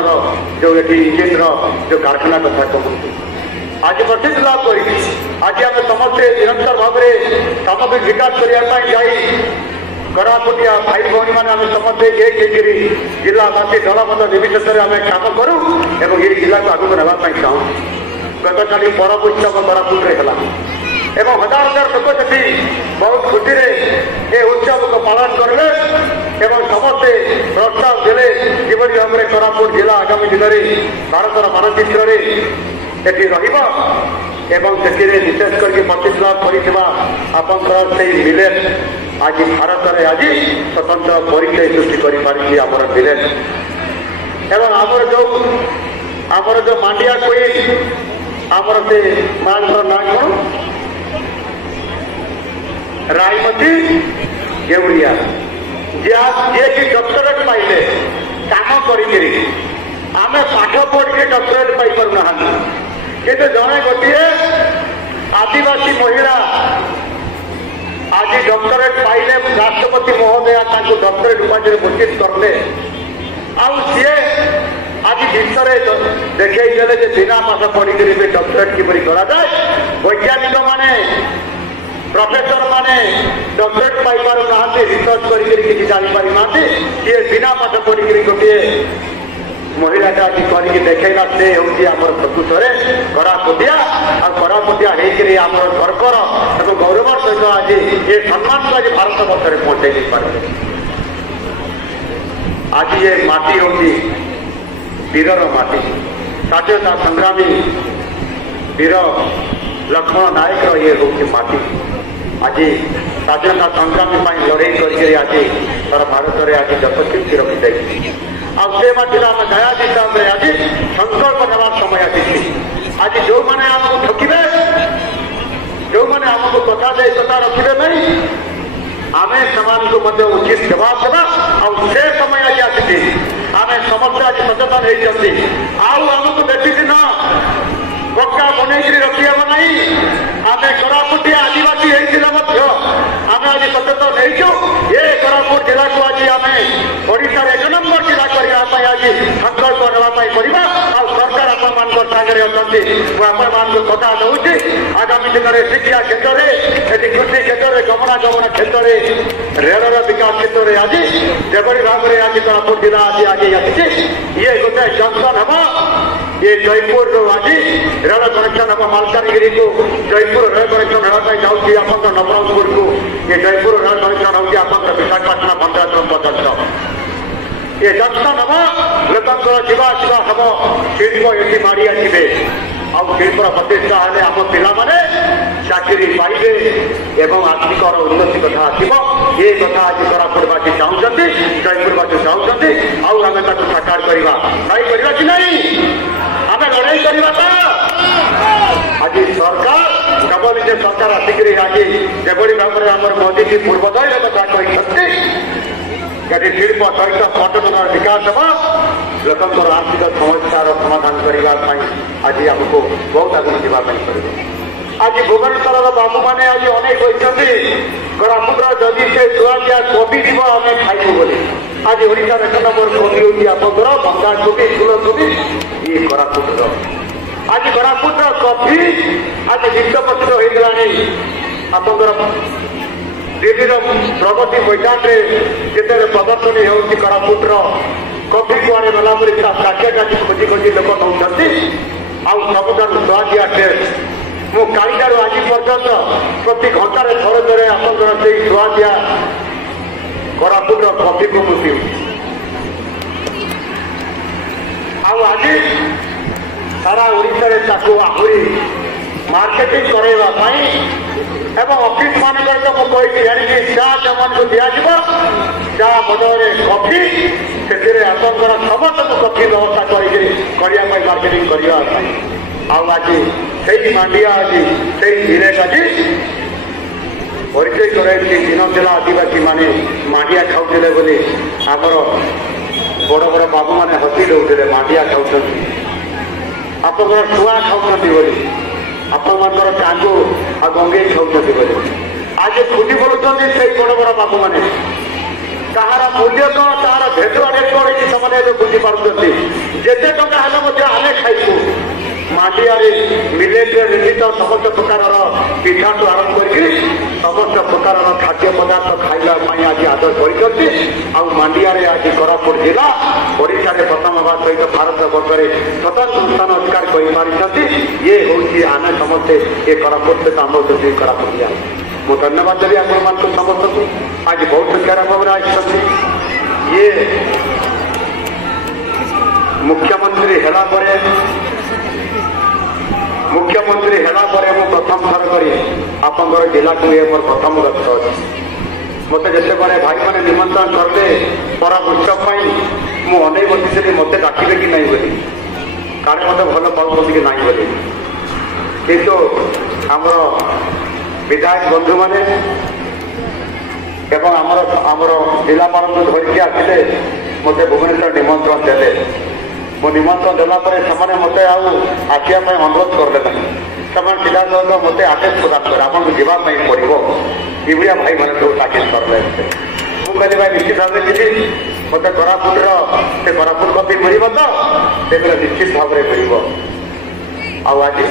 जो ये इंजिन जो कारखाना कथा कहतु आज प्रसिद्ध लाभ कर आज आम समस्ते निरंतर भाव में सामग्री विकास करने कोरापुटिया भाई भौणी मैंने आम समस्ते एक जिलावासी दलमत निर्विशेष आम कम करूँ और ये जिला को आगे नापी चाहूँ गत काली परब उत्सव कोरापुटे है हजार हजार लोक से बहुत खुशी ये उत्सव को पालन करेंगे एवं समस्ते प्रस्ताव देले किभली भाव में कोरापुट जिला आगामी दिन में भारतर मानचित्र एटी एवं से विशेष करके प्रतिष्ठा कर मिलेट आज भारत में आज स्वतंत्र परिचय सृष्टि कर मिलेट एवं आमर जो मांडिया क्वीन आमर से मान ना कौन रायमती गेउड़िया जे कि डॉक्टरेट पाइले काम करी आम पाठ पढ़ी डॉक्टरेट पाई पारना किंतु जड़े गोटे आदिवासी महिला आज डॉक्टरेट पाइले राष्ट्रपति महोदय डॉक्टरेट उपाधि घोषित करले सी आज विश्व देखे गले बिना पाठ पढ़ी डॉक्टरेट किपरि करा जाए वैज्ञानिक माने प्रोफेसर माने डॉक्टरेट पाई पार ना रिसर्च कर जापारी ना सी बिना पाठ पढ़ी गोटे महिलाटा आज करके देखा से हूँ प्रकृत कोरापुटिया कोरापुटिया होकर गर्वर और गौरव सहित आज ये सम्मान को आज भारत वर्ष में पहुंचाई पारे आज ये माटी हूँ वीरर माटी स्वाधीनता संग्रामी वीर लक्ष्मण नायक ये हूँ माटी आज स्वाधीनता संग्रामी लड़े कर आज सारा भारत में आज जगत रखी से माटिला आम दया हिसाब से आज संकल्प नेबार समय आसी आज जो मैंने आमको ठकिबे जो मैंने आमको कथा दे कथा रखिबे नहीं आम से उचित जवाब देवा से समय आज आसी आम समस्त आज सचेतन होती आमको बेसी दिन पक्का बनई रखी हम ना आम कोरापुटिया आदिवासी होता आम आज सचेतन हो ये कोरापुट जिला को आज आम ओडार 1 नंबर जिला करने आज संकल्प नापी पड़ा सरकार आपण सागर अच्छी कथा दूसरी आगामी दिन में शिक्षा क्षेत्र में कृषि क्षेत्र में गमनागमन क्षेत्र में रेलर विकास क्षेत्र में आज जो भाव में आज कोरापुट जिला आज आगे आसी ये गोटे जंक्शन हम ये जयपुर आज रेल कनेक्शन हम मालकानगिरी को जयपुर रेल कनेक्शन होगा जाऊँगी आप नवरंगपुर को ये जयपुर रेल कनेक्शन होगी आप विशाखापट्टनम पंचायत पचास ये जंक्शन हम लोक जीवाशिवा हम शिल्प ये माड़ी आसवे शिल्पर प्रतिष्ठा हेले आम पाने चाकरी पाइबे एवं आर्थिक उन्नति कथा आसो ये कथा आज कोरापुटवासी चाहते जयपुरवासी चाहते आम साकार करवा कि नहीं आम लड़ाई करवा आज सरकार केवल निजे सरकार आसिक आज जो भाव में आम मोदी जी पूर्वोदय कथा कहते शिल्प सहित पर्यटन विकास होगा लोकर आर्थिक समस्यार समाधान करने आज आमको बहुत आगे जावाई पड़े आज भुवनेश्वर बाबू मैंने आज अनेक कहते कोरापुटर जदि से छुआ कोबी जीव आम खाइबू बोली आज ओडार 1 नंबर कोबी होगी आपंकर बंधाकोबी फूलकोबी ये कोरापुटर आज कोरापुटर कॉफी आज विश्व प्रसिद्ध होगा आपंकर दिल्ली प्रगति मैदान में जिते प्रदर्शनी होती कोरापुटर कॉफी कुआड़े गला पैकेट आज खोजी खोजी लोक नौकरी सबुठ सुआदिया टेस्ट मु कालिकार आज पर्यंत प्रति घंटार थरे आपंकर से सुआदिया कोरापुटर कॉफी को मुझे आज सारा ओडिशा आहरी मार्केटिंग करवाई एवं ऑफिस मानकर तो मुझे चाह जो दिज्व चाह बदले कॉफी से आपंकर समस्त कॉफी व्यवस्था करने मार्केटिंग करने आज से मांडिया आज से विलेज आज परिचय कराई दिन जिला आदिवासी माने मांडिया खाऊले बोली आमर बड़ बड़ बाबू मैंने हसी दौले मांडिया खाऊ ଆପଣଙ୍କର ଛୁଆ ଖାଉଛନ୍ତି ବୋଲି ଆପଣଙ୍କର କାଙ୍ଗୁ ଆଉ ଗଙ୍ଗେଇ ଖାଉଛନ୍ତି ବୋଲି ଆଜି ଖୁଜି ପଡୁଛନ୍ତି ସେଇ ବଡ଼ ବଡ଼ ବାବୁମାନେ ତାହାର ମୂଲ୍ୟ କଣ ତାହାର ଭେଦ ଆଡ଼େ କଣ କି ସେମାନେ ଏବେ ବୁଝିପାରୁଛନ୍ତି ଯେତେ ଟଙ୍କା ହେଲେ ମଧ୍ୟ ଆମେ ଖାଇବୁ ମାଣ୍ଡିଆରେ ମିଲେଟରେ ନିର୍ମିତ ସମସ୍ତ ପ୍ରକାରର ପିଠାଠୁ ଆରମ୍ଭ କରିକି ସମସ୍ତ ପ୍ରକାରର ଖାଦ୍ୟ ପଦାର୍ଥ ଖାଇବା ପାଇଁ ଆଜି ଆଦର କରିଛନ୍ତି ଆଉ ମାଣ୍ଡିଆରେ ଆଜି କୋରାପୁଟ ଜିଲ୍ଲା ଓଡ଼ିଶାରେ ପ୍ରଥମ ହେବା ସହିତ ଭାରତ ବର୍ଷରେ ସ୍ୱତନ୍ତ୍ର ସ୍ଥାନ ଅଧିକାର କରିପାରିଛନ୍ତି ଇଏ ହେଉଛି ଆମେ ସମସ୍ତେ ଏ କୋରାପୁଟ ସହିତ ଆମର କୋରାପୁଟ ଜିଲ୍ଲା ମୁଁ ଧନ୍ୟବାଦ ଦେବି ଆପଣମାନଙ୍କୁ ସମସ୍ତଙ୍କୁ ଆଜି ବହୁତ ସଂଖ୍ୟାର ଭାବରେ ଆସିଛନ୍ତି ଇଏ ମୁଖ୍ୟମନ୍ତ୍ରୀ ହେଲା ପରେ ମୁଁ ପ୍ରଥମ ଥର କରି ଆପଣଙ୍କର ଜିଲ୍ଲାକୁ ଇଏ ମୋର ପ୍ରଥମ ଗସ୍ତ ଅଛି ମୋତେ ଯେତେବେଳେ ଭାଇମାନେ ନିମନ୍ତ୍ରଣ କଲେ ପରାମର୍ଶ ପାଇଁ ମୁଁ ଅନେଇ ବସିଥିଲି ମୋତେ ଡାକିବେ କି ନାହିଁ ବୋଲି କାଳେ ମୋତେ ଭଲ ପାଉଛନ୍ତି କି ନାହିଁ ବୋଲି କିନ୍ତୁ ଆମର ବିଧାୟକ ବନ୍ଧୁମାନେ ଏବଂ ଆମର ଜିଲ୍ଲାପାଳଙ୍କୁ ଧରିକି ଆସିଲେ ମୋତେ ଭୁବନେଶ୍ୱର ନିମନ୍ତ୍ରଣ ଦେଲେ ମୁଁ ନିମନ୍ତ୍ରଣ ଦେଲା ପରେ ସେମାନେ ମୋତେ ଆଉ ଆସିବା ପାଇଁ ଅନୁରୋଧ କଲେ ନାହିଁ ସେମାନେ ସିଧାସଳଖ ମୋତେ ଆଦେଶ ପ୍ରଦାନ କଲେ ଆପଣଙ୍କୁ ଯିବା ପାଇଁ ପଡ଼ିବ ଏଭଳିଆ ଭାଇମାନେ ସବୁ ତାକିଦ କଲେ ମୁଁ କହିଲି ଭାଇ ନିଶ୍ଚିତ ଭାବରେ ଯିବି ମୋତେ କୋରାପୁଟର ସେ କୋରାପୁଟ କପି ମିଳିବ ତ ସେଗୁଡ଼ା ନିଶ୍ଚିତ ଭାବରେ ମିଳିବ ଆଉ ଆଜି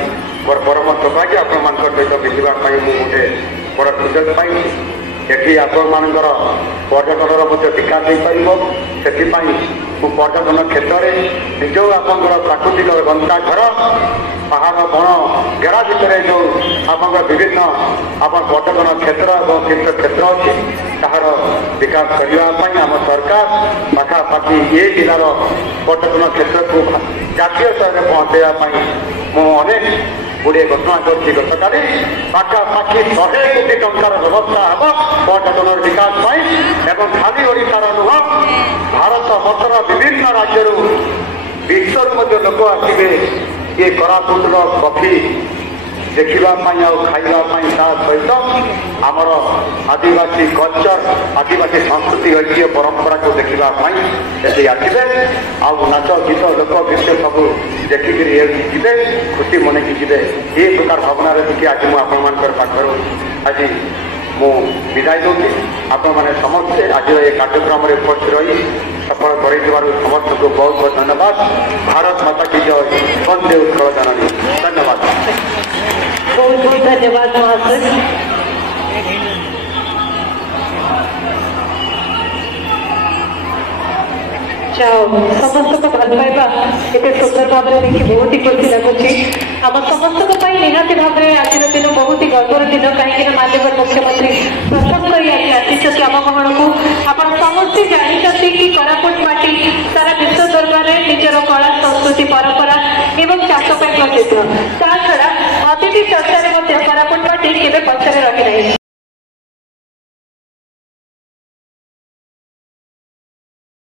ମୋର ପରମ ସୌଭାଗ୍ୟ ଆପଣମାନଙ୍କ ସହିତ ମିଶିବା ପାଇଁ ମୁଁ ଗୋଟେ ବଡ଼ ସୁଯୋଗ ପାଇଛି ଏଠି ଆପଣମାନଙ୍କର ପର୍ଯ୍ୟଟନର ମଧ୍ୟ ବିକାଶ ହେଇପାରିବ ସେଥିପାଇଁ ମୁଁ ପର୍ଯ୍ୟଟନ କ୍ଷେତ୍ରରେ ନିଜ ଆପଣଙ୍କର ପ୍ରାକୃତିକ ଘଣ୍ଟା ଘର ପାହାଡ଼ ବଣ ଘେରା ଭିତରେ ଯେଉଁ ଆପଣଙ୍କର ବିଭିନ୍ନ ଆପଣ ପର୍ଯ୍ୟଟନ କ୍ଷେତ୍ର ଏବଂ ତୀର୍ଥ କ୍ଷେତ୍ର ଅଛି ତାହାର ବିକାଶ କରିବା ପାଇଁ ଆମ ସରକାର ପାଖାପାଖି ଏ ଜିଲ୍ଲାର ପର୍ଯ୍ୟଟନ କ୍ଷେତ୍ରକୁ ଜାତୀୟ ସ୍ତରରେ ପହଞ୍ଚାଇବା ପାଇଁ ମୁଁ ଅନେକ ଗୁଡ଼ିଏ ଘୋଷଣା କରିଛି ଗତକାଲି ପାଖାପାଖି 100 କୋଟି ଟଙ୍କାର ବ୍ୟବସ୍ଥା ହେବ ପର୍ଯ୍ୟଟନର ବିକାଶ ପାଇଁ ଏବଂ ଖାଲି ଓଡ଼ିଶାର ନୁହଁ ଭାରତ ବର୍ଷର ବିଭିନ୍ନ ରାଜ୍ୟରୁ ବିଶ୍ୱରୁ ମଧ୍ୟ ଲୋକ ଆସିବେ ଏ କୋରାପୁଟର କଫି ଦେଖିବା ପାଇଁ ଆଉ ଖାଇବା ପାଇଁ ତା ସହିତ ଆମର ଆଦିବାସୀ କଲଚର ଆଦିବାସୀ ସଂସ୍କୃତି ଐତିହ୍ୟ ପରମ୍ପରାକୁ ଦେଖିବା ପାଇଁ ଏଠି ଆସିବେ ଆଉ ନାଚ ଗୀତ ଲୋକ ଗୀତ ସବୁ ଦେଖିକିରି ଯିବେ ଖୁସି ମନେକି ଯିବେ ଏ ପ୍ରକାର ଭାବନାରେ ଦେଖି ଆଜି ମୁଁ ଆପଣମାନଙ୍କର ପାଖରୁ ଆଜି ମୁଁ ବିଦାୟ ଦେଉଛି ଆପଣମାନେ ସମସ୍ତେ ଆଜିର ଏ କାର୍ଯ୍ୟକ୍ରମରେ ଉପସ୍ଥିତ ରହି ସଫଳ କରାଇଥିବାରୁ ସମସ୍ତଙ୍କୁ ବହୁତ ବହୁତ ଧନ୍ୟବାଦ ଭାରତ ମାତା କି ଜୟ ବନ୍ଦେ ଉତ୍କଳ ଜନନୀ ଧନ୍ୟବାଦ बहुत बहुत धन्यवाद महाशय जाओ समस्त को भल पाइबा एते सुंदर भाव में देखि बहुत ही खुशी लगुच आम समस्त निहाती भाव में आज दिन बहुत ही गर्वर दिन कहीं माननीय मुख्यमंत्री प्रथम कर आसी आम गहन को आप समस्ते जानते कि कोरापुट माटी सारा विश्व दरबार में निजर कला संस्कृति परंपरा एवं चाष प्रसिद्ध ता छड़ा अतिथि चर्चा कोरापुट माटी केवे पछरे रही ना